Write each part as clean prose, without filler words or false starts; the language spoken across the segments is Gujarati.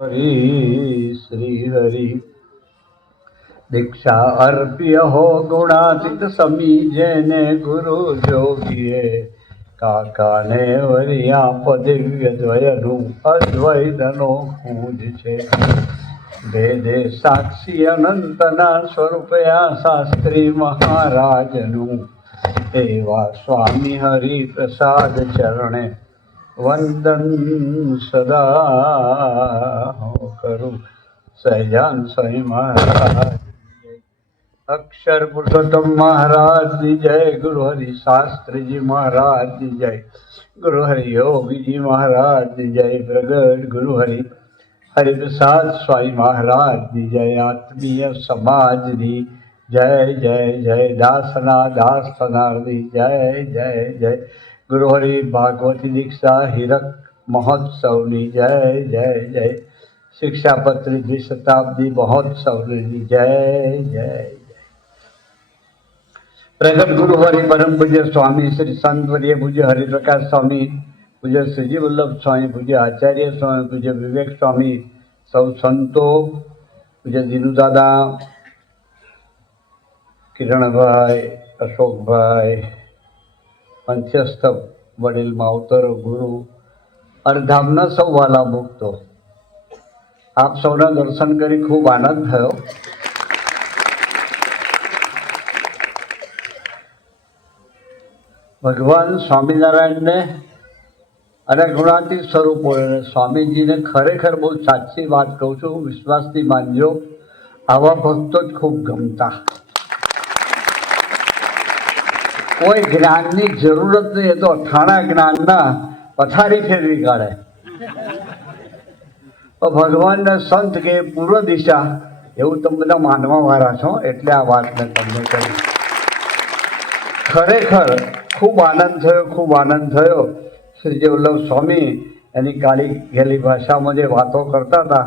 हरि श्री हरि दीक्षा अर्प्य हो गुणातीत समीजे ने गुरु जोगिए काका ने वरिया दिव्य द्वयनु अद्वैतनो खूज छे वेदे साक्षी अनंतना स्वरूपया शास्त्री महाराजनु एवा स्वामी हरि प्रसाद चरणे वंदन सदा हो करूँ सहजान स्वामी महाराज अक्षर पुरुषोत्तम महाराज की जय, गुरु हरि शास्त्री जी महाराज की जय, गुरु हरि योगी जी महाराज की जय, प्रगट गुरु हरि हरि प्रसाद स्वामी महाराज की जय, आत्मीय समाज की जय जय जय, दासना दास पनार्दी जय जय जय, गुरु हरि भागवती दीक्षा हीरक महोत्सव जय जय जय, शिक्षापत्री द्विशताब्दी महोत्सव जय जय जय, प्रगट गुरु हरि परम पूज्य स्वामी श्री संत वर्य पूज्य हरिप्रकाश स्वामी, पूज्य श्रीजी वल्लभ स्वामी, पूज्य आचार्य स्वामी, पूज्य विवेक स्वामी, सौ संतो, पूज्य दीनू दादा, किरण भाई, अशोक भाई, पंचस्थ वडील मावतर गुरु अरधामना सौ वाला भक्तो, आप सौना दर्शन करी खूब आनंद थयो। भगवान स्वामीनारायण ने अने गुणातीत स्वरूपो स्वामीजी ने खरेखर बहुत साची बात कहूँ छूँ, विश्वास थी मानजो, आवा भक्तो ज खूब गमता। कोई ज्ञान की जरूरत नहीं, तो अठाणा ज्ञान ना पथारी फेरवी काढ़े। तो भगवान ने संत के पूर्व दिशा एवं तम बधा मानवा वाळा छो, एटले आ वात मैं तमने कही। खरेखर खूब आनंद थयो, खूब आनंद थयो। श्रीजी वल्लभ स्वामी एनी काली गेली भाषा में जे वातो करता था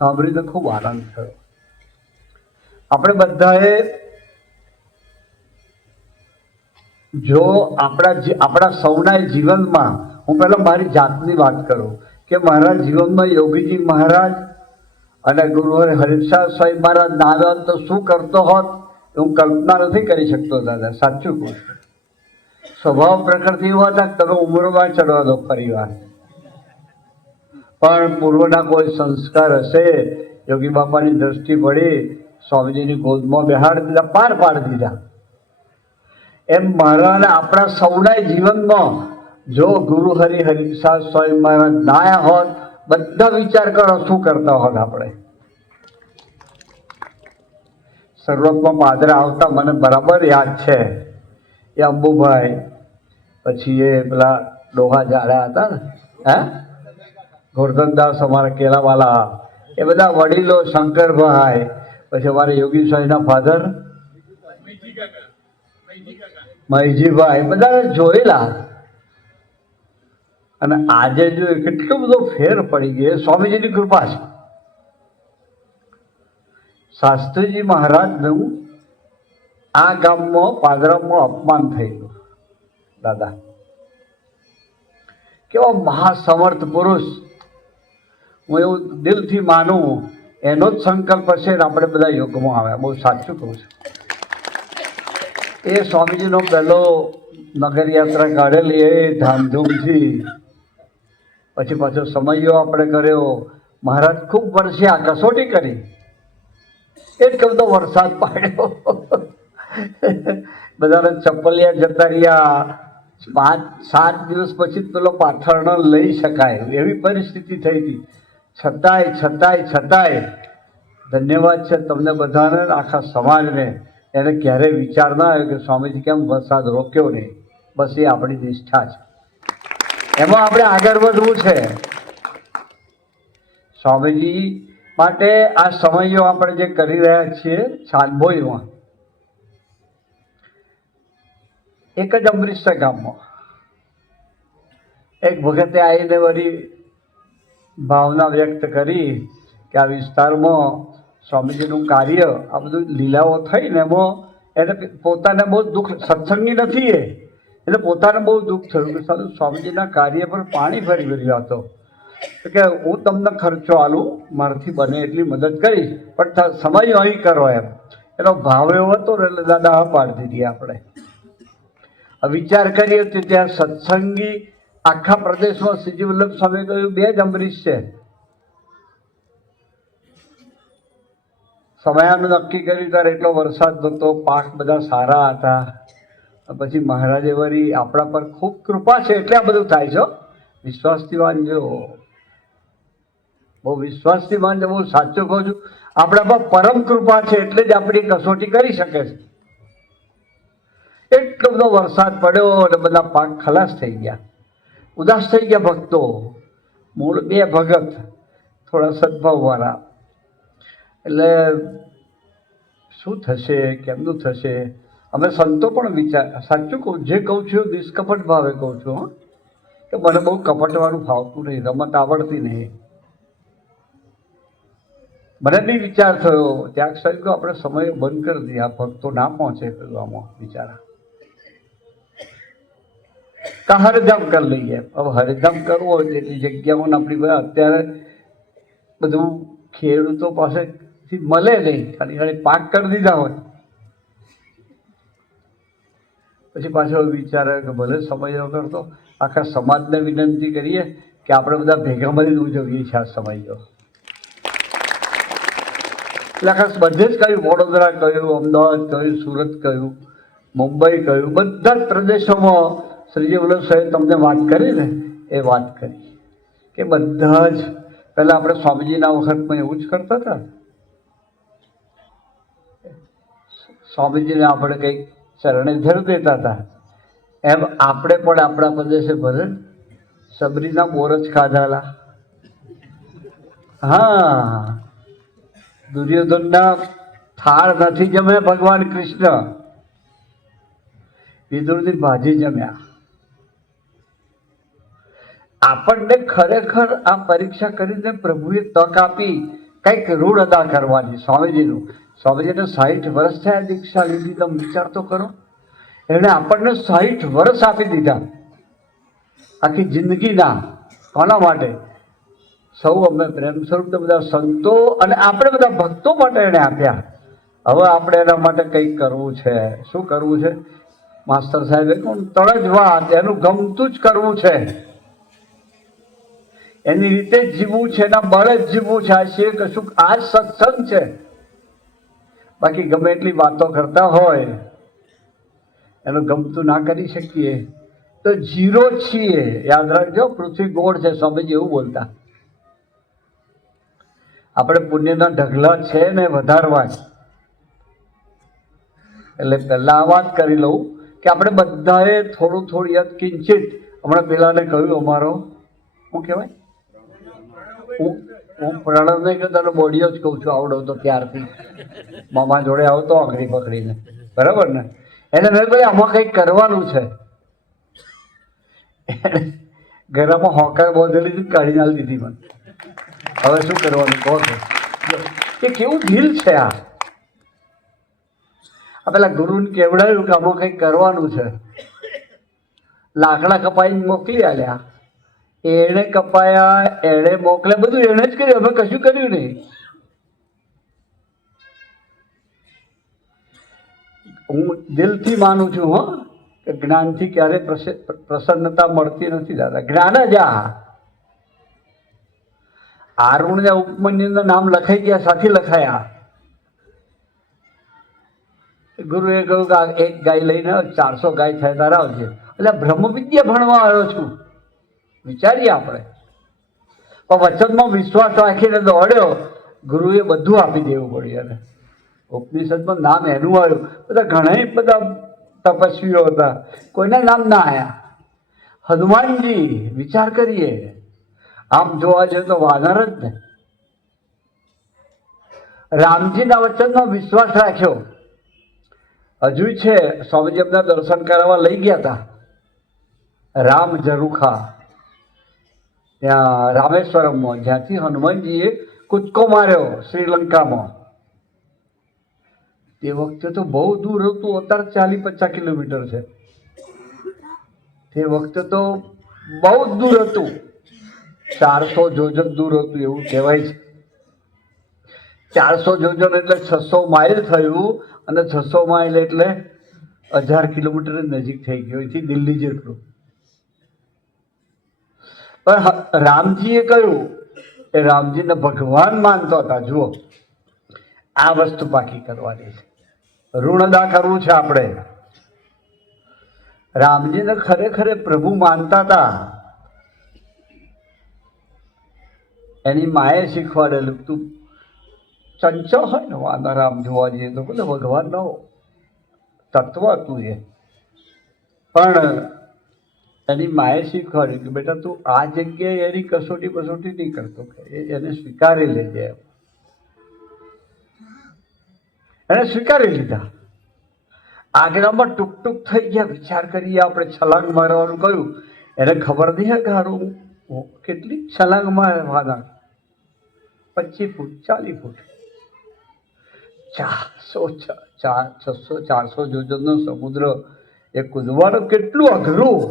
सांभळीने खूब आनंद थयो। આપણે બધાએ જો આપણા સૌના જીવનમાં, હું પહેલા મારી જાતની વાત કરું કે મારા જીવનમાં યોગીજી મહારાજ અને ગુરુ હરિપ્રસાદ સ્વામી મહારાજ ના આવ્યા તો શું કરતો હોત હું કલ્પના નથી કરી શકતો દાદા, સાચું કહું છું। સ્વભાવ પ્રકૃતિ એવા હતા કે તમે ઉંમરમાં ચડવા દો પરિવાર, પણ પૂર્વના કોઈ સંસ્કાર હશે, યોગી બાપાની દ્રષ્ટિ પડી, સ્વામીજીની ગોદમાં બેહાડી દીધા, પાર પાડી દીધા। એમ મારા અને આપણા સૌના જીવનમાં જો ગુરુ હરિપ્રસાદ સ્વામી મહારાજ ના આવ્યા હોત, બધા વિચાર કરો શું કરતા હોત આપણે। શરૂઆતમાં પાદરા આવતા મને બરાબર યાદ છે, એ અંબુભાઈ, પછી એ પેલા ડોહા જાડા હતા ને, હે ગોરધનદાસ અમારા કેલાવાલા, એ બધા વડીલો, શંકરભાઈ, પછી અમારા યોગી સ્વામીના ફાધર મહીજીભાઈ, બધાને જોયેલા। અને આજે જો કેટલો બધો ફેર પડી ગયો, સ્વામીજીની કૃપા છે। શાસ્ત્રીજી મહારાજનું આ ગામમાં પાદરામાં અપમાન થઈ ગયું દાદા। કેવા મહાસમર્થ પુરુષ, હું એવું દિલથી માનું, એનો જ સંકલ્પ છે ને આપણે બધા યોગમાં આવ્યા। બહુ સાચું કહું છું। એ સ્વામીજીનો પહેલો નગર યાત્રા કાઢેલી એ ધામધૂમથી, પછી પાછો સમયો આપણે કર્યો। મહારાજ ખૂબ વર્ષે કસોટી કરી, એટલો બધો વરસાદ પાડ્યો, બધાને ચપ્પલિયા જતા રહ્યા। 5-7 દિવસ પછી પેલો પાથરણો લઈ શકાય એવી પરિસ્થિતિ થઈ હતી। છતાંય ધન્યવાદ છે તમને બધાને, આખા સમાજને। એને ક્યારેય વિચાર ના આવ્યો કે સ્વામીજી કેમ વરસાદ રોક્યો નહીં। બસ એ આપણી નિષ્ઠા છે, એમાં આપણે આગળ વધવું છે। સ્વામીજી માટે આ સમયો આપણે જે કરી રહ્યા છીએ છાનબોઈમાં, એક જ અમૃતસર ગામમાં એક વખતે આવીને વળી ભાવના વ્યક્ત કરી કે આ વિસ્તારમાં સ્વામીજીનું કાર્ય, આ બધું લીલાઓ થઈ ને એમાં એને પોતાને બહુ દુઃખ, સત્સંગી નથી એને પોતાને બહુ દુઃખ થયું કે સ્વામીજીના કાર્ય પર પાણી ફરી વળ્યું હતો। કે હું તમને ખર્ચો આલું, મારાથી બને એટલી મદદ કરીશ, પણ સમય અહીં કરો એમ. એનો ભાવ એવો હતો ને એટલે દાદા હા પાડી દીધી. આપણે વિચાર કરીએ તો ત્યાં સત્સંગી આખા પ્રદેશમાં શ્રીજી વલ્લભ સ્વામી કહ્યું 2 જ અમરીશ છે. સમયાનું નક્કી કર્યું ત્યારે એટલો વરસાદ નહોતો, પાક બધા સારા હતા. પછી મહારાજે વળી આપણા પર ખૂબ કૃપા છે એટલે આ બધું થાય છે. વિશ્વાસથી માનજો, બહુ વિશ્વાસથી માનજો, બહુ સાચું કહું છું. આપણા પર પરમ કૃપા છે એટલે જ આપણી કસોટી કરી શકે છે. એટલો બધો વરસાદ પડ્યો અને બધા પાક ખલાસ થઈ ગયા, ઉદાસ થઈ ગયા ભક્તો. મૂળ 2 ભગત, થોડા સદભાવવાળા. એટલે શું થશે, કેમનું થશે? અમે સંતો પણ વિચાર, સાચું કહું, જે કહું છું નિષ્કપટ ભાવે કહું છું, કે મને બહુ કપટવાળું ફાવતું નહીં, રમત આવડતી નહીં. મને બી વિચાર થયો ત્યાં સાહેબ આપણે સમય બંધ કરી દઈએ, આ ભક્તો ના પહોંચે કરવામાં બિચારા. હરિધામ કરી લઈએ. હવે હરિધામ કરવું હોય એટલી જગ્યામાં આપણી પાસે અત્યારે બધું ખેડૂતો પાસેથી મળે નહીં, ખાલી પાક કરી દીધા હોય. પછી પાછો વિચારે કે ભલે સમય કરતો આખા સમાજને વિનંતી કરીએ કે આપણે બધા ભેગા મળીને ઉજવીએ છીએ આ સમયો. એટલે આખા બધે જ કહ્યું, વડોદરા કહ્યું, અમદાવાદ કહ્યું, સુરત કહ્યું, મુંબઈ કહ્યું, બધા જ પ્રદેશોમાં શ્રીજી વલ્લભ સાહેબ તમને વાત કરી ને એ વાત કરી કે બધા જ પહેલાં આપણે સ્વામીજીના વખતમાં એવું જ કરતા હતા. સ્વામીજીને આપણે કંઈક ચરણે ધર દેતા હતા, એમ આપણે પણ આપણા પ્રદેશે ભલે સબરીના બોર જ ખાધાલા. હા, દુર્યોધનના થાળ નથી જમ્યા ભગવાન કૃષ્ણ, વિદુરની ભાજી જમ્યા. આપણને ખરેખર આ પરીક્ષા કરીને પ્રભુએ તક આપી કંઈક ઋણ અદા કરવાની. સ્વામીજીને 60 વર્ષ થયા દીક્ષા લીધી. તમે વિચાર તો કરો, એણે આપણને 60 વર્ષ આપી દીધા, આખી જિંદગીના. કોના માટે? સૌ અમે પ્રેમ સ્વરૂપ બધા સંતો અને આપણે બધા ભક્તો માટે એણે આપ્યા. હવે આપણે એના માટે કંઈક કરવું છે. શું કરવું છે? માસ્ટર સાહેબે કહ્યું તળ જ વાત, એનું ગમતું જ કરવું છે, એની રીતે જ જીવવું છે, એના બળે જ જીવવું છે. આ છે કશું, આ જ સત્સંગ છે. બાકી ગમે એટલી વાતો કરતા હોય, એનું ગમતું ના કરી શકીએ તો જીરો છીએ. યાદ રાખજો, પૃથ્વી ગોળ છે, સ્વામીજી એવું બોલતા. આપણે પુણ્યના ઢગલા છે ને વધારવા જ. એટલે પહેલા આ વાત કરી લઉં કે આપણે બધાએ થોડી કિંચિત, હમણાં પેલાને કહ્યું અમારો શું કહેવાય, હું પ્રણવ નહીં કહું, તારો બોડીઓ જ કહું છું, આવડો તો ત્યારથી મામા જોડે આવતો આંગળી પકડીને, બરાબર ને? એને મેં કહ્યું આમાં કંઈક કરવાનું છે. ઘરમાં હોકાર બોધેલી હતી, કાઢી નાખી દીધી મને. હવે શું કરવાનું કહો છો? એ કેવું દિલ છે આ! પેલા ગુરુને કેવડાવ્યું કે આમાં કંઈક કરવાનું છે. લાકડા કપાઈને મોકલી આલ્યા, એણે કપાયા, એણે મોકલે, બધું એણે જ કર્યું, અમે કશું કર્યું નહીં. હું દિલથી માનું છું કે જ્ઞાનથી ક્યારે પ્રસન્નતા મળતી નથી દાદા. જ્ઞાન જ આરુણને ઉપમન્યુના નામ લખાઈ ગયા, સાથે લખાયા. ગુરુએ કહ્યું કે એક ગાય લઈને 400 ગાય થાય તારા આવજે. એટલે બ્રહ્મ વિદ્યા ભણવા આવ્યો છું. વિચારીએ આપણે. પણ વચનમાં વિશ્વાસ રાખીને દોડ્યો, ગુરુએ બધું આપી દેવું પડ્યું. એને ઉપનિષદમાં નામ એનું આવ્યું. બધા ઘણા બધા તપસ્વીઓ હતા, કોઈના નામ ના આવ્યા. હનુમાનજી, વિચાર કરીએ, આમ જોવા જઈએ તો વાનર જ ને. રામજીના વચનમાં વિશ્વાસ રાખ્યો. હજુ છે, સ્વામીજી એમના દર્શન કરાવવા લઈ ગયા હતા રામ ઝરૂખા, ત્યાં રામેશ્વરમમાં, જ્યાંથી હનુમાનજીએ કૂદકો માર્યો શ્રીલંકામાં. તે વખતે તો બહુ દૂર હતું, અત્યારે 40-50 કિલોમીટર છે. તે વખતે તો બહુ જ દૂર હતું. 400 યોજન દૂર હતું એવું કહેવાય છે. 400 યોજન એટલે 600 માઇલ થયું, અને 600 માઇલ એટલે 1000 કિલોમીટર નજીક થઈ ગયો, એથી દિલ્હી જેટલું. પણ રામજીએ કહ્યું એ રામજીને ભગવાન માનતા હતા. જુઓ, આ વસ્તુ પાકી કરવાની છે, ઋણ અદા કરવું છે આપણે. રામજીને ખરેખર પ્રભુ માનતા હતા. એની માએ શીખવાડેલું, તું ચંચળ હોય ને વાના રામ જોવા જઈએ તો બોલે ભગવાનનો તત્વ હતું એ. પણ એની માએ શીખવાડ્યું કે બેટા તું આ જગ્યાએ એની કસોટી નહીં કરતો, એને સ્વીકારી લેજે. એને સ્વીકારી લીધા. આગળમાં ટૂંક થઈ ગયા. વિચાર કરીએ આપણે, છલાંગ મારવાનું કહ્યું, એને ખબર નહીં હે કે હારું કેટલી છલાંગ મારવાના, 25 ફૂટ 40 ફૂટ 400 યોજનનો સમુદ્ર એ કૂદવાનું કેટલું અઘરું.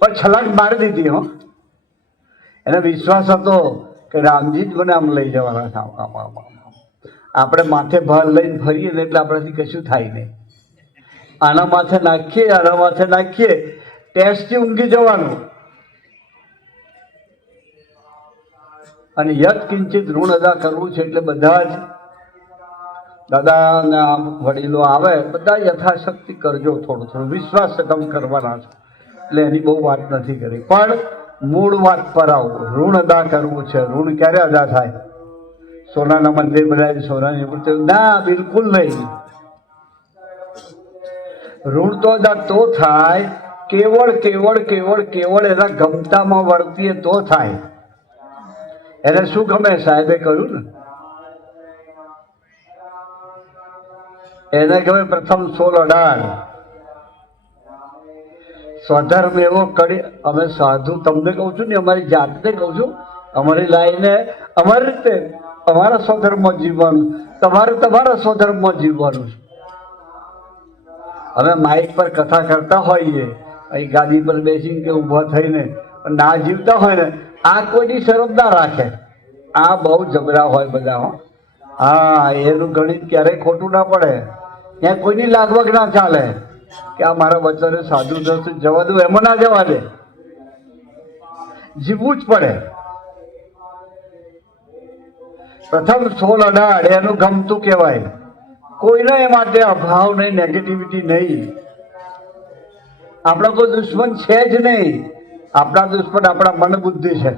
પણ છલાંગ મારી દીધી. હો, એને વિશ્વાસ હતો કે રામજી જ મને આમ લઈ જવાના છે. આપણે માથે ભાર લઈને ફરીએ ને એટલે આપણાથી કશું થાય નહીં. આના માથે નાખીએ ટેસ્ટથી ઊંઘી જવાનું. અને યત કિંચિત ઋણ અદા કરવું છે એટલે બધા જ દાદાના વડીલો આવે, બધા યથાશક્તિ કરજો. થોડું વિશ્વાસ તમે કરવાના છો એટલે એની બહુ વાત નથી કરી, પણ મૂળ વાત પર આવું. ઋણ અદા કરવું છે. ઋણ ક્યારે અદા થાય? સોનાના મંદિર બનાવી, સોનાની મૂર્તિ? ના, બિલકુલ નહીં. ઋણ તો અદા તો થાય કેવળ એના ગમતામાં વર્તીએ તો થાય. એને શું ગમે? સાહેબે કહ્યું ને, એને ગમે પ્રથમ 16-18 સ્વધર્મ એવો કરી. અમે સાધુ, તમને કહું છું ને, અમારી જાતને કહું છું, અમારી લાઈને અમારી રીતે અમારા સ્વધર્મમાં જીવવાનું, તમારે તમારા સ્વધર્મમાં જીવવાનું છે. અમે માઇક પર કથા કરતા હોઈએ, અહીં ગાદી પર બેસીને કે ઊભા થઈને ના જીવતા હોય ને, આ કોઈની શરમ ના રાખે. આ બહુ ઝઘડા હોય બધા. હા, એનું ગણિત ક્યારેય ખોટું ના પડે. ત્યાં કોઈની લાગવગ ના ચાલે કે આ મારા વચ્ચે સાધુ થશે, જવા દઉં, એમાં ના જવા દે. જીવવું જ પડે. પ્રથમ 16-18 એનું ગમતું કહેવાય. કોઈને એ માટે અભાવ નહીં, નેગેટિવિટી નહીં. આપણા કોઈ દુશ્મન છે જ નહીં. આપણા દુશ્મન આપણા મન બુદ્ધિ છે.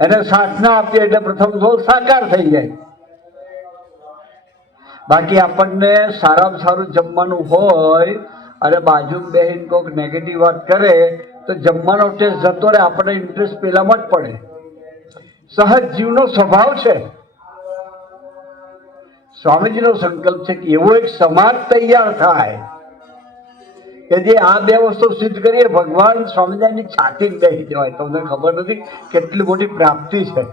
એને સાધના આપીએ એટલે પ્રથમ 16 સાકાર થઈ જાય. બાકી આપણને સારામાં સારું જમવાનું હોય અને બાજુ બેહીને કોઈક નેગેટિવ વાત કરે તો જમવાનો ટેસ્ટ જતો રહે. આપણને ઇન્ટરેસ્ટ પેલામાં જ પડે. સહજ જીવનો સ્વભાવ છે. સ્વામીજીનો સંકલ્પ છે કે એવો એક સમાજ તૈયાર થાય કે જે આ બે વસ્તુ સિદ્ધ કરીએ. ભગવાન સ્વામિનારાયણની છાતી બેસી જવાય. તમને ખબર નથી કેટલી મોટી પ્રાપ્તિ છે.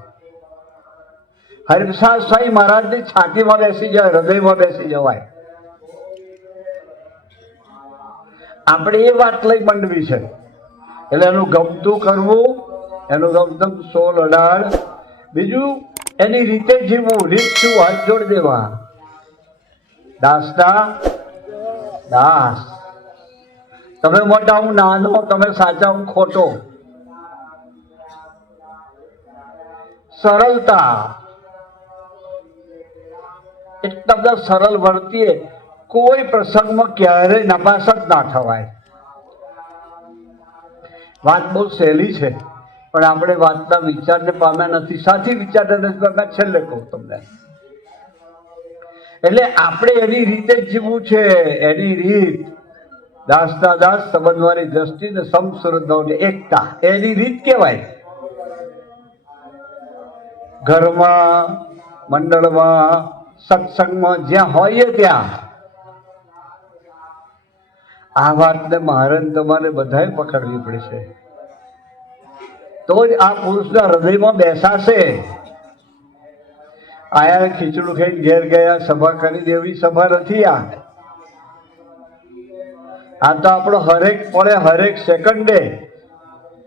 હરિપ્રસાદ સ્વામી મહારાજની છાતીમાં બેસી જવાય, હૃદયમાં બેસી જવાય. આપણે એ વાત લઈ મંડવી છે. એટલે એનું ગમતું કરવું, એનું ગમતું 16-18. બીજું એની રીતે જીવવું. રીત શું? હાથ જોડી દેવા. દાસના દાસ. તમે મોટા, હું નાનો, તમે સાચા, હું ખોટો. સરળતા. એટલા બધા સરળ વર્તીએ, કોઈ પ્રસંગમાં ક્યારેય નપાસ જ ના થવાય. વાત બહુ સહેલી છે, પણ આપણે વાતના વિચારને પામ્યા નથી. સાથી વિચારને નથી પામ્યા. છેલ્લે કહું તમને, એટલે આપણે એની રીતે જ જીવવું છે. એની રીત દાસના દાસ, સંબંધવાની દ્રષ્ટિ ને સમસુરતાઓની એકતા, એની રીત કહેવાય. ઘરમાં, મંડળમાં, સત્સંગમાં જ્યાં હોઈએ ત્યાં આ વાતને મારે તમારે બધાએ પકડવી પડશે. તો જ આ પુરુષના હૃદયમાં બેસાશે. આયા ખીચડું ખાઈને ઘેર ગયા, સભા કરી દેવી સભા નથી. આ તો આપણો હરેક પળે, હરેક સેકન્ડે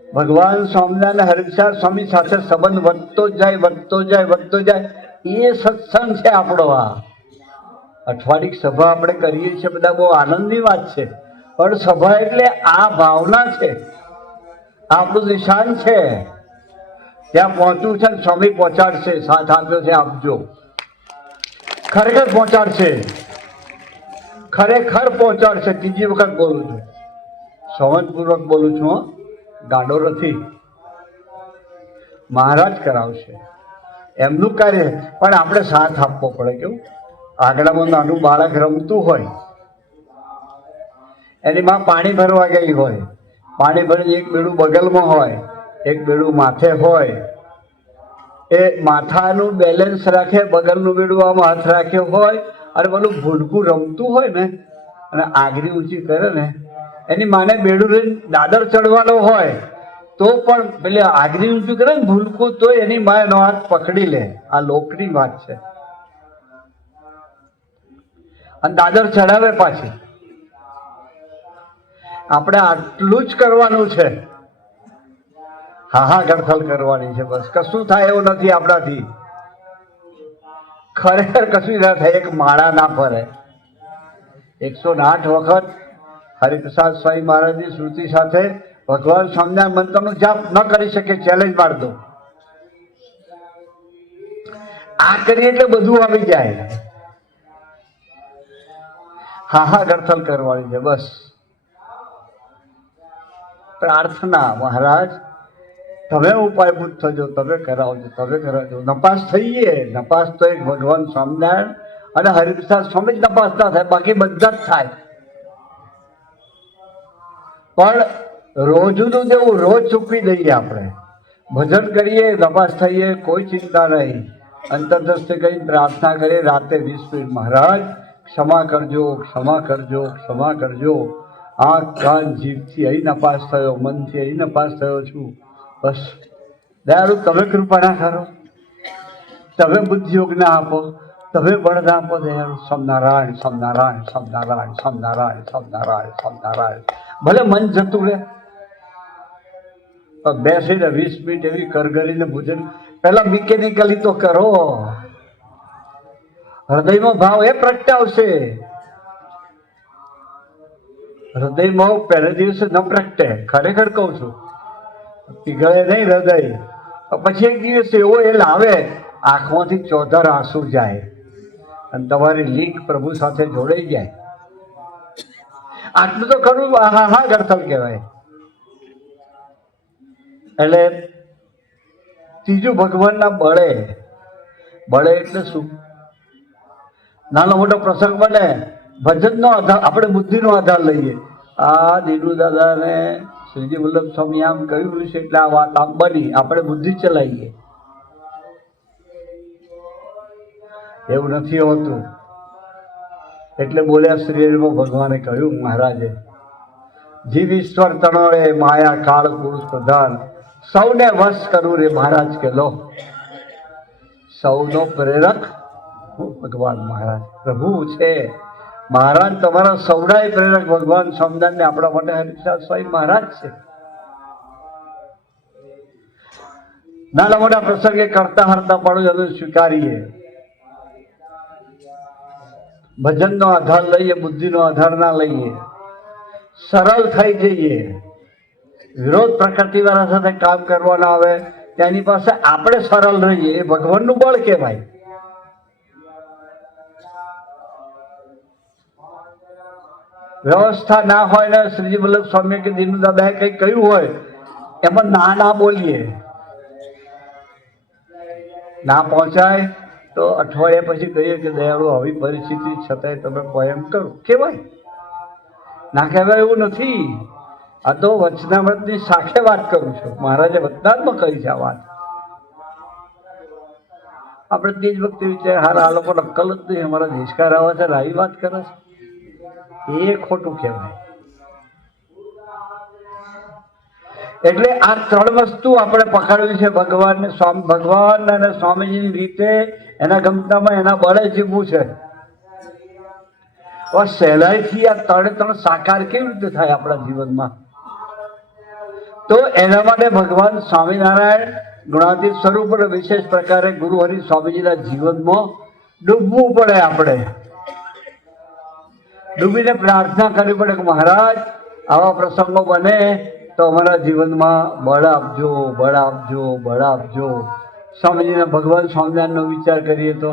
ભગવાન સ્વામિનારાયણ હરિપ્રસાદ સ્વામી સાથે સંબંધ વધતો જાય વધતો જાય વધતો જાય, એ સત્સંગ છે આપણો. આ અઠવાડિક સભા આપણે કરીએ છીએ, બધા બહુ આનંદની વાત છે, પણ સભા એટલે આ ભાવના છે, આપણું નિશાન છે. ત્યાં પહોંચવું છે, સ્વામી પહોંચાડશે, સાથ આપ્યો છે આપજો. ખરેખર પહોંચાડશે, ખરેખર પહોંચાડશે. ત્રીજી વખત બોલું છું, સંવતપૂર્વક બોલું છું, ગાંડો નથી. મહારાજ કરાવશે એમનું કાર્ય, પણ આપણે સાથ આપવો પડે. કેવું આગળમાં નાનું બાળક રમતું હોય, એની માં પાણી ભરવા ગઈ હોય, પાણી ભરીને એક બેડું બગલમાં હોય, એક બેડું માથે હોય, એ માથાનું બેલેન્સ રાખે, બગલનું બેડું આમાં હાથ રાખ્યો હોય, અને પેલું ભૂલકું રમતું હોય ને, અને આગરી ઊંચી કરે ને, એની માને બેડું લઈને દાદર ચડવાનો હોય તો પણ પેલે આગરી ઊંચું કરે ને ભૂલકું, તો એની માં એનો હાથ પકડી લે. આ લોકની વાત છે. અને દાદર ચડાવે પાછી. આપણે આટલું જ કરવાનું છે, હા ગડથલ કરવાની છે, બસ. કશું થાય એવું નથી આપણાથી, ખરેખર કશું ના થાય. એક માળા ના ફરે. 108 વખત હરિપ્રસાદ સ્વામી મહારાજની શ્રુતિ સાથે ભગવાન સ્વામિનારાયણ મંત્રનો જાપ ન કરી શકે, ચેલેન્જ માર દો. આ કરીએ એટલે બધું આવી જાય. હા ગડથલ કરવાની છે, બસ. પ્રાર્થના, મહારાજ તમે ઉપાયભૂત થજો, તમે કરાવજો, તમે કરાવજો. નપાસ થઈએ, નપાસ તો એક ભગવાન સ્વામિનારાયણ અને હરિપ્રસાદ સ્વામી જ નપાસ ના થાય, બાકી બધા જ થાય. પણ રોજનું જેવું રોજ ચૂકવી દઈએ. આપણે ભજન કરીએ, નપાસ થઈએ, કોઈ ચિંતા નહીં. અંતરદસ્તે કઈ પ્રાર્થના કરીએ રાતે 20 મિનિટ, મહારાજ ક્ષમા કરજો, ક્ષમા કરજો, ક્ષમા કરજો. આંખ કાન જીભથી અહીં નપાસ થયો, મનથી અહીં નપાસ થયો છું, બસ. દયાળુ તમે કૃપા ના કરો, તમે બુદ્ધિયોગ ના આપો, તમે બળ ના આપો. દયાળુ સ્વામિનારાયણ, સ્વામિનારાયણ, સ્વામિનારાયણ, સ્વામિનારાયણ, સ્વામિનારાયણ, સ્વામિનારાયણ. ભલે મન જતું રહે, પણ બેસીને 20 મિનિટ એવી કરગરીને ભોજન પહેલા મિકેનિકલી તો કરો. હૃદયમાં ભાવ એ પ્રગટાવશે. હૃદયમાં પહેલે દિવસે ન પ્રગટે, ખરેખર કહું છું, પીગળે નહીં હૃદય. પછી એક દિવસ એવો એ લાવે, આંખમાંથી ચોધર આંસુ જાય, અને તમારી લીક પ્રભુ સાથે જોડાઈ જાય. આટલું તો ખરું. હા ગડથલ કહેવાય. એટલે ત્રીજું, ભગવાનના બળે. બળે એટલે શું? નાનો મોટો પ્રસંગ બને, ભજનનો આધાર, આપણે બુદ્ધિનો આધાર લઈએ. આ દીનુ દાદાને શ્રીજી વલ્લભ સ્વામી આમ કહ્યું છે એટલે આ વાત આમ બની, આપણે બુદ્ધિ ચલાવીએ. એવું નથી હોતું. એટલે બોલ્યા શ્રીમાં ભગવાને કહ્યું, મહારાજે, જીવ ઈશ્વર તણોળે માયા કાળ પુરુષ પ્રધાન, સૌને વશ કરું રે મહારાજ કે લો. સૌનો પ્રેરક ભગવાન મહારાજ પ્રભુ છે. મહારાજ તમારા સૌના પ્રેરક ભગવાન સ્વામિનારાયણ ને આપણા માટે હરિપ્રસાદ સ્વામી મહારાજ છે. નાના મોટા પ્રસંગે કરતા હરતા પણ અમે સ્વીકારીએ. ભજનનો આધાર લઈએ, બુદ્ધિનો આધાર ના લઈએ. સરળ થઈ જઈએ. વિરોધ પ્રકૃતિ વાળા સાથે કામ કરવાના આવે, તેની પાસે આપણે સરળ રહીએ, એ ભગવાનનું બળ કહેવાય. વ્યવસ્થા ના હોય ને, શ્રીજી વલ્લભ સ્વામી કે દીનુ દાદાએ કંઈ કહ્યું હોય, એમાં ના બોલીએ. ના પહોંચાય તો અઠવાડિયા પછી કહીએ કે દયાળુ આવી પરિસ્થિતિ છતાંય તમે એમ કરો, કહેવાય. ના કહેવાય એવું નથી. આ તો વચનામૃતની સાખે વાત કરું છું. મહારાજે વચનામૃતમાં કહી છે આ વાત. આપણે તે જ વખતે વિચાર, હારા આ લોકો અક્કલ જ નહીં, અમારા દેશકાર આવે છે, આવી વાત કરે છે, એ ખોટું કહેવાય. એટલે આ 3 વસ્તુ આપણે પકડવી છે. ભગવાન અને સ્વામીજીની રીતે, એના ગમતામાં, એના બળે જીવવું છે. સહેલાઈથી આ 3 સાકાર કેવી રીતે થાય આપણા જીવનમાં? તો એના માટે ભગવાન સ્વામિનારાયણ ગુણાતીત સ્વરૂપ અને વિશેષ પ્રકારે ગુરુ હરિ સ્વામીજીના જીવનમાં ડૂબવું પડે. આપણે ડૂબીને પ્રાર્થના કરવી પડે કે મહારાજ આવા પ્રસંગો બને તો અમારા જીવનમાં બળ આપજો, બળ આપજો, બળ આપજો. સ્વામીજીના ભગવાન સ્વામિનારાયણનો વિચાર કરીએ તો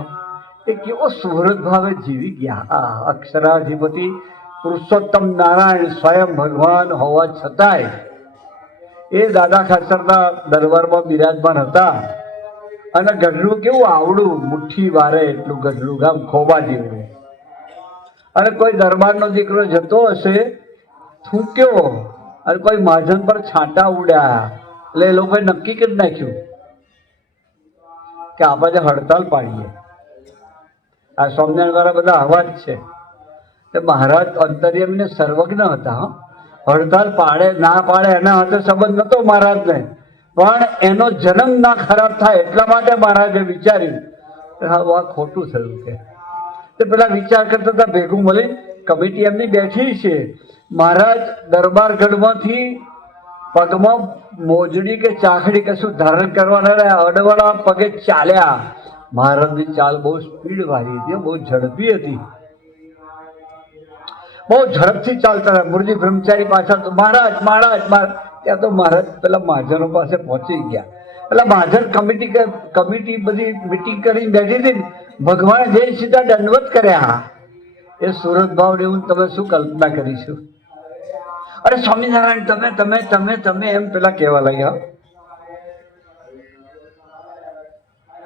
એ કેવો સુહૃદ ભાવે જીવી ગયા. અક્ષરાધિપતિ પુરુષોત્તમ નારાયણ સ્વયં ભગવાન હોવા છતાંય એ દાદા ખાચરના દરબારમાં બિરાજમાન હતા. અને ગઢડું કેવું આવડું, મુઠ્ઠી વારે એટલું ગઢડું ગામ ખોબા જેવું. અને કોઈ દરબારનો દીકરો જતો હશે, થૂક્યો અને કોઈ મહાજન પર છાંટા ઉડ્યા એટલે એ લોકોએ નક્કી કરી નાખ્યું કે આપણે હડતાલ પાડીએ. આ સ્વામિનારાયણ વાળા બધા આવા જ છે. તે મહારાજ અંતર્યામીને સર્વજ્ઞ હતા. હડતાલ પાડે ના પાડે એના હાથે સંબંધ નતો મહારાજને, પણ એનો જન્મ ના ખરાબ થાય એટલા માટે મહારાજે વિચાર્યું આ ખોટું થયું. કે તે પેલા વિચાર કરતા હતા ભેગું મળી કમિટી એમની બેઠી છે. મહારાજ દરબારગઢમાંથી પગમાં મોજડી કે ચાખડી કશું ધારણ કરવાના રહ્યા, અડવાળા પગે ચાલ્યા. મહારાજની ચાલ બહુ સ્પીડ વાળી હતી, બહુ ઝડપી હતી, બહુ ઝડપથી ચાલતા હતા. મુરજી બ્રહ્મચારી પાછળ તો મહારાજ મહારાજ ત્યાં તો મહારાજ પેલા મહાજનો પાસે પહોંચી ગયા. એટલે મહાજન કમિટી બધી મિટિંગ કરીને બેઠી હતી. ભગવાને જઈ સીધા દંડવત કર્યા. એ સુરત ભાવ એવું તમે શું કલ્પના કરીશું? અરે સ્વામિનારાયણ તમે તમે તમે તમે એમ પેલા કહેવા લાગ્યા.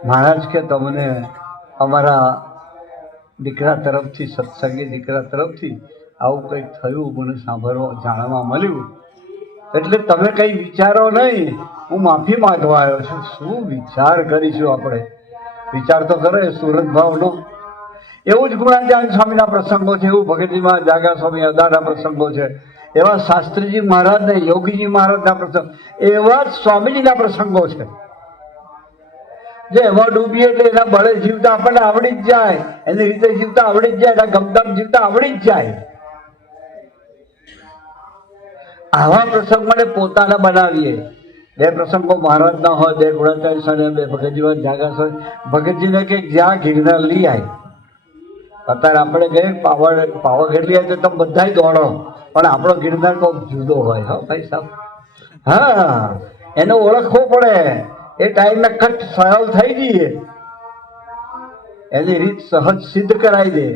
મહારાજ કે તમને અમારા દીકરા તરફથી, સત્સંગી દીકરા તરફથી આવું કંઈક થયું, મને સાંભળવા જાણવા મળ્યું, એટલે તમે કંઈ વિચારો નહીં, હું માફી માંગવા આવ્યો છું. શું વિચાર કરીશું આપણે? વિચાર તો કરો એ સુરત ભાવનો. એવું જ ગુણાત્યાન સ્વામીના પ્રસંગો છે, એવું ભગતજીમાં જાગા સ્વામી અદાના પ્રસંગો છે, એવા શાસ્ત્રીજી મહારાજ ને યોગીજી મહારાજના પ્રસંગ, એવા જ સ્વામીજીના પ્રસંગો છે. જે એમાં ડૂબીએ એટલે એના બળે જીવતા આપણને આવડી જ જાય, એની રીતે જીવતા આવડી જ જાય, એના ગમગમ જીવતા આવડી જ જાય. આવા પ્રસંગ માટે પોતાના બનાવીએ. બે પ્રસંગો મહારાજના હોય, બે ગુણાત્યાન સ્વામી, બે ભગતજીમાં જાગા સ્વામી. ભગતજીને કે જ્યાં ગિરનાર લઈ આય. અત્યારે આપણે કહીએ પાવાગઢ લઈ આવે તો તમે બધા દોડો, પણ આપણો ગિરનાર કોઈ જુદો હોય. હા ભાઈ સાહેબ, હા, એને ઓળખવો પડે. એ ટાઈમે કટ સરળ થઈ જઈએ, એની રીત સહજ સિદ્ધ કરાવી દે,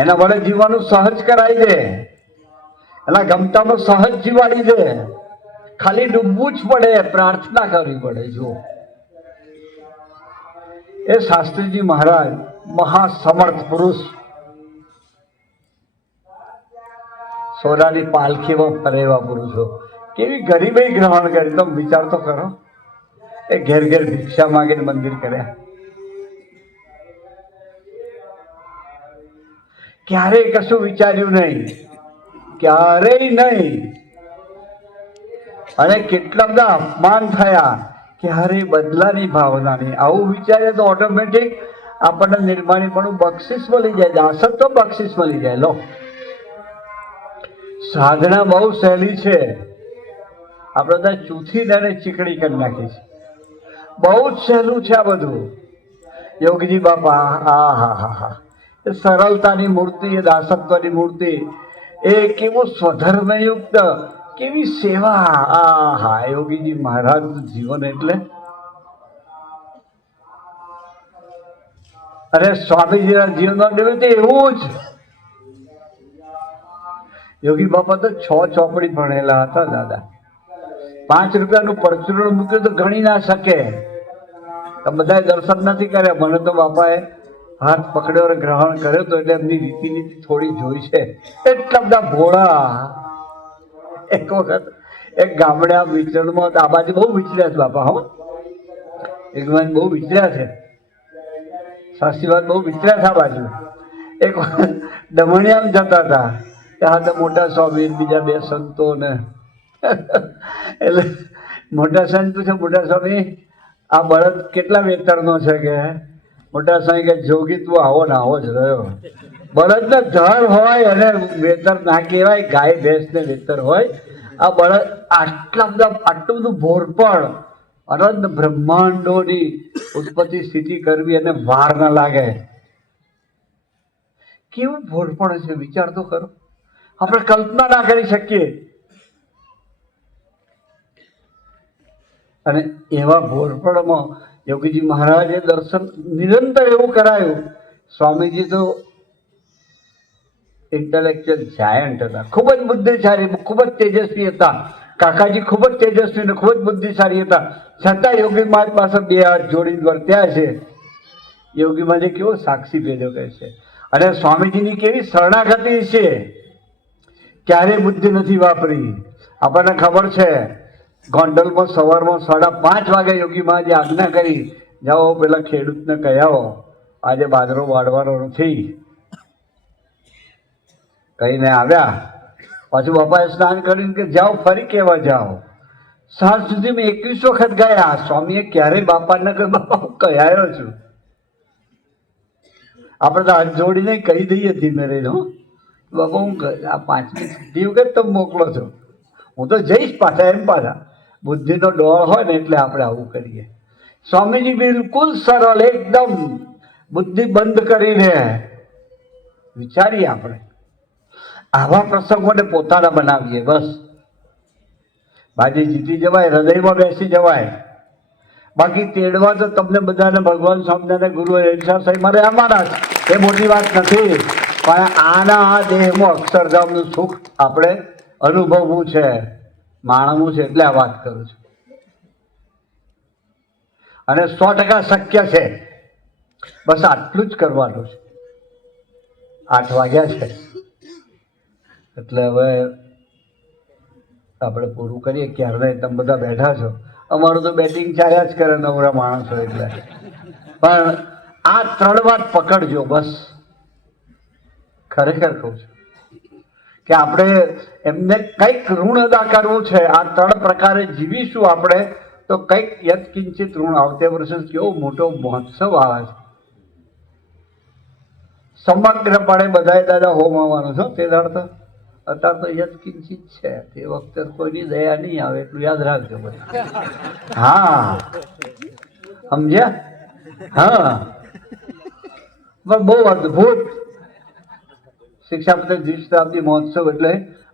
એના વડે જીવવાનું સહજ કરાવી દે, એના ગમતામાં સહજ જીવાડી દે. ખાલી ડૂબવું જ પડે, પ્રાર્થના કરવી પડે. જો એ શાસ્ત્રીજી મહારાજ મહાસમર્થ પુરુષ, સોનાની પાલખીમાં ફરેવા પુરુષો, કેવી ગરીબી ગ્રહણ કરી. તમે વિચાર તો કરો. એ ઘેર ઘેર ભિક્ષા માંગીને મંદિર કર્યા. ક્યારેય કશું વિચાર્યું નહીં, ક્યારેય નહીં. અને કેટલા બધા અપમાન થયા, ક્યારેય બદલાની ભાવના નહીં. આવું વિચારે તો ઓટોમેટિક આપણને નિર્માણીપણું બક્ષિસ મળી જાય, દાસત તો બક્ષિસ મળી જાય. લો, સાધના બહુ સહેલી છે. આપણે બધા ચૂથીને ચીકણી કરી નાખી છે. બહુ જ સહેલું છે આ બધું. યોગીજી બાપા, હા હા હા હા, એ સરળતાની મૂર્તિ, એ દાસત્વની મૂર્તિ, એ કેવું સ્વધર્મયુક્ત, કેવી સેવા. આ હા, યોગીજી મહારાજનું જીવન એટલે. અરે સ્વામીજીના જીવનનો નિમિત્ત એવું જ. યોગી બાપા તો 6 ચોપડી ભણેલા હતા દાદા. 5 રૂપિયાનું પરચુરણ મૂક્યું તો ગણી ના શકે. બધા દર્શન નથી કર્યા. મને તો બાપાએ હાથ પકડ્યો અને ગ્રહણ કર્યો તો એટલે એમની રીતિ નીતિ થોડી જોઈ છે. એટલા બધા ભોળા. એક વખત એક ગામડે આ વિચરણમાં, આ બાજુ બહુ વિચર્યા છે બાપા. હો, એક બાજુ બહુ વિચર્યા છે, સાસીવાદ બહુ વિચર્યા છે આ બાજુ. એક વખત દમણિયામ જતા હતા, ત્યાં તો મોટા સ્વામી બીજા 2 સંતો ને, એટલે મોટા સ્વામી પૂછે, મોટા સ્વામી આ બળદ કેટલા વેતરનો છે? કે મોટા સ્વામી કે જોગી તું આવો ને આવો જ રહ્યો. બળદ ને ધર હોય અને વેતર ના કહેવાય, ગાય ભેંસ ને વેતર હોય. આ બળદ આટલું બધું ભોરપણ અનંત બ્રહ્માંડોની ઉત્પત્તિ સ્થિતિ કરવી અને વાર ન લાગે. કેવું ભોરપણ છે, વિચાર તો કરો. આપણે કલ્પના ના કરી શકીએ. અને એવા ભોરપણમાં યોગીજી મહારાજે દર્શન નિરંતર એવું કરાયું. સ્વામીજી તો ઇન્ટેલેક્ચ્યુઅલ જાયન્ટ હતા, ખૂબ જ બુદ્ધિશાળી, ખૂબ જ તેજસ્વી હતા. કાકાજી ખૂબ જ તેજસ્વી અને ખૂબ જ બુદ્ધિશાળી હતા. છતાં યોગી મહારાજ પાસે બે હાથ જોડી વર્ત્યા છે. યોગી મહારાજે કેવો સાક્ષી ભેદો કહે છે. અને સ્વામીજીની કેવી શરણાગતિ છે, ક્યારેય બુદ્ધિ નથી વાપરી. આપણને ખબર છે, ગોંડલમાં સવારમાં 5:30 વાગે યોગી મહારાજે આજ્ઞા કરી, જાઓ પેલા ખેડૂતને કહી આવો આજે બાજરો વાળવાનો નથી. કહીને આવ્યા. પાછું બાપાએ સ્નાન કરીને કે જાઓ ફરી કહેવા જાઓ. સાંજ સુધી મેં 21 વખત ગયા. સ્વામીએ ક્યારેય બાપાને કહ્યું બાપા હું કયાયો છું. આપણે તો હાથ જોડીને કહી દઈએ ધીમે રહીને, બાપા હું આ 5મી વખત તમે મોકલો છો, હું તો જઈશ પાછા. એમ પાછા બુદ્ધિનો ડોળ હોય ને એટલે આપણે આવું કરીએ. સ્વામીજી બિલકુલ સરળ, એકદમ બુદ્ધિ બંધ કરીને વિચારીએ. આપણે આવા પ્રસંગોને પોતાના બનાવીએ. બસ બાજી જીતી જવાય, હૃદયમાં બેસી જવાય. બાકી તેડવા તો તમને બધાને ભગવાન સ્વામિનારાયણ ગુરુ સાહેબ મારે આમાંના એ મોટી વાત નથી. પણ આના દેહમાં અક્ષરધામનું સુખ આપણે અનુભવવું છે, માણવું છે, એટલે આ વાત કરું છું. અને 100% શક્ય છે. બસ આટલું જ કરવાનું છે. 8 વાગ્યા છે એટલે હવે આપણે પૂરું કરીએ. ક્યારે તમે બધા બેઠા છો, અમારું તો બેટિંગ ચાલ્યા જ કરે, નવરા માણસો એટલે. પણ આ 3 વાત પકડજો બસ. ખરેખર કહું છું કે આપણે એમને કંઈક ઋણ અદા કરવું છે. આ 3 પ્રકારે જીવીશું આપણે તો કંઈક યત્કિંચિત ઋણ. આવતે વર્ષે કેવો મોટો મહોત્સવ આવે છે. સમગ્રપણે બધાએ દાદા હોમ આવવાનું છે. તે દાડ તો અત્યારે તો યત્કિંચિત છે, તે વખતે કોઈની દયા નહીં આવે એટલું યાદ રાખજો બધા. હા સમજ્યા? હા પણ બહુ અદભુત શિક્ષાપતિ દ્વિશતાબ્દી મહોત્સવ એટલે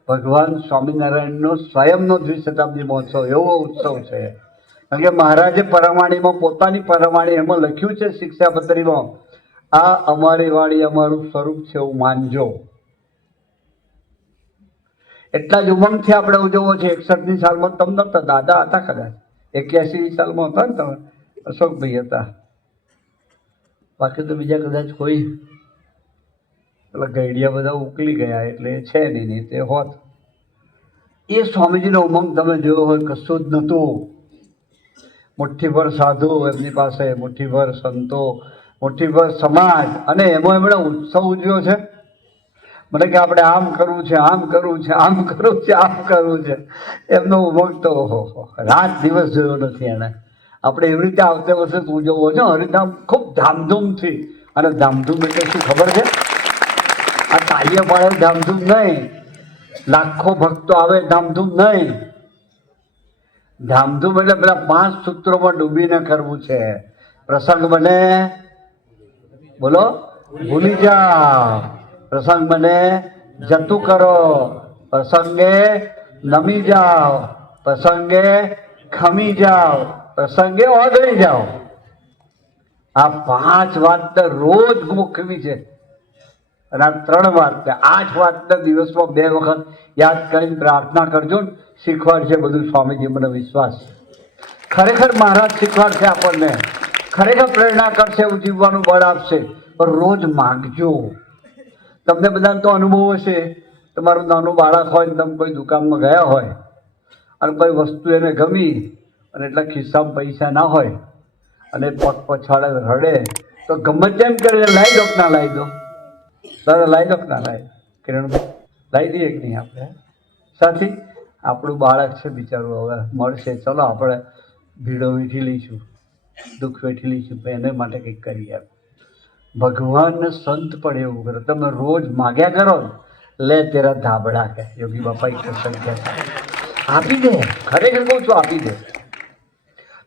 ભગવાન સ્વામિનારાયણનો સ્વયંનો દ્વિશતાબ્દી મહોત્સવ એવો ઉત્સવ છે. કારણ કે મહારાજે પરમાણીમાં પોતાની પરમાણી એમાં લખ્યું છે શિક્ષાપત્રીમાં, આ અમારી વાણી અમારું સ્વરૂપ છે એવું માનજો. એટલા જ ઉમંગથી આપણે ઉજવવો છે. 61ની સાલમાં તમને તો દાદા હતા કદાચ, 81ની સાલમાં હતા ને તમે, અશોકભાઈ હતા. બાકી તો બીજા કદાચ કોઈ પેલા ગઈડિયા બધા ઉકલી ગયા એટલે છે નહીં તે હોત. એ સ્વામીજીનો ઉમંગ તમે જોયો હોય કશું જ નહોતું. મુઠ્ઠીભર સાધુ એમની પાસે, મુઠ્ઠીભર સંતો, મુઠ્ઠીભર સમાજ, અને એમાં એમણે ઉત્સવ ઉજવ્યો છે. મને કે આપણે આમ કરવું છે, આમ કરવું છે, આમ કરવું છે, આમ કરવું છે. એમનો ઉમંગ તો રાત દિવસ જોયો નથી એણે. આપણે એવી રીતે આવતે વર્ષે ઉજવવો છે હરિધામ ખૂબ ધામધૂમથી. અને ધામધૂમ એટલે શું ખબર છે? આ તાળીઓ પાડે ધામધૂમ નહીં, લાખો ભક્તો આવે ધામધૂમ નહીં. ધામધૂમ એટલે પેલા 5 સૂત્રોમાં ડૂબીને કરવું છે. પ્રસંગ બને બોલો ભૂલી જાઓ, પ્રસંગ બને જતું કરો, પ્રસંગે નમી જાઓ, પ્રસંગે ખમી જાઓ, પ્રસંગે ઓગળી જાઓ. આ 5 વાત રોજ મૂકવી છે. અને આ 3 વાત 8 વાતને દિવસમાં 2 વખત યાદ કરીને પ્રાર્થના કરજો ને. શીખવાડશે બધું સ્વામીજી, મને વિશ્વાસ. ખરેખર મહારાજ શીખવાડશે આપણને, ખરેખર પ્રેરણા કરશે, એવું જીવવાનું બળ આપશે. પણ રોજ માગજો. તમને બધાને તો અનુભવ હશે. તમારું નાનું બાળક હોય ને તમે કોઈ દુકાનમાં ગયા હોય અને કોઈ વસ્તુ એને ગમી અને એટલા ખિસ્સામાં પૈસા ના હોય અને પગ પછાડે રડે તો ગમે તેમ કરીને લાવી દો કે ના લાવી દો? દાદા લાવી દો કે ના લાવી? કિરણ લાવી દઈએ કે નહીં આપણે? સાથી આપણું બાળક છે બિચારું, હવે મળશે, ચલો આપણે ભીડો વેઠી લઈશું, દુઃખ વેઠી લઈશું, પણ એને માટે કંઈક કરીએ. ભગવાનને સંત પણ એવું કરો, તમે રોજ માગ્યા કરો લે તેરા ધાબડા કે યોગી બાપા એક સંખ્યા. આપી દે, ખરેખર કહું છું આપી દે.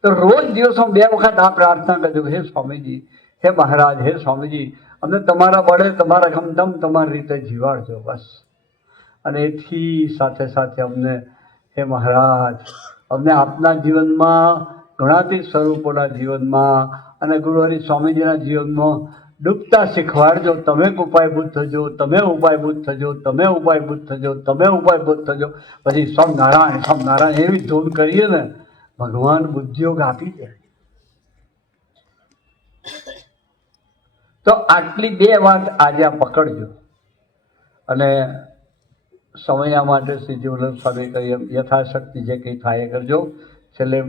તો રોજ દિવસમાં 2 વખત આ પ્રાર્થના કરજો, હે સ્વામીજી, હે મહારાજ, હે સ્વામીજી, અમને તમારા બળે તમારા ગમતમ તમારી રીતે જીવાડજો બસ. અને એથી સાથે સાથે અમને, હે મહારાજ, અમને આપના જીવનમાં, ગુણાતીત સ્વરૂપોના જીવનમાં અને ગુરુ હરિ સ્વામીજીના જીવનમાં ડૂબતા શીખવાડજો. તમે ઉપાયભૂત થજો, તમે ઉપાયભૂત થજો, તમે ઉપાયભૂત થજો, તમે ઉપાયભૂત થજો. પછી સ્વામિનારાયણ સ્વામિનારાયણ એવી ધૂન કરીએ ને, ભગવાન બુદ્ધિયોગ આપી દે. તો આટલી 2 વાત આજે આ પકડજો. અને સમયા માટે શ્રી જીવન સ્વામી કહી એમ યથાશક્તિ જે કંઈ થાય કરજો. છેલ્લે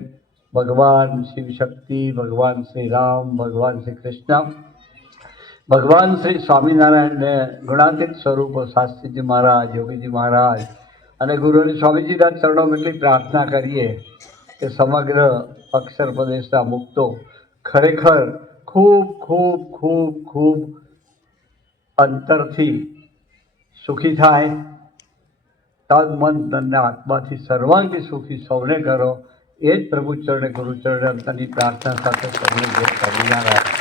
ભગવાન શિવ શક્તિ, ભગવાન શ્રી રામ, ભગવાન શ્રી કૃષ્ણ, ભગવાન શ્રી સ્વામિનારાયણને ગુણાતીત સ્વરૂપો શાસ્ત્રીજી મહારાજ, યોગીજી મહારાજ અને ગુરુ હરિ સ્વામીજીના ચરણોમાં એટલી પ્રાર્થના કરીએ કે સમગ્ર અક્ષર પ્રદેશના મુક્તો ખરેખર ખૂબ ખૂબ ખૂબ ખૂબ અંતરથી સુખી થાય. તન મન ધનના આત્માથી સર્વાંગી સુખી સૌને કરો. એ જ પ્રભુ ચરણે ગુરુ ચરણે અંતરની પ્રાર્થના સાથે સૌને જે સ્વામિનારાયણ.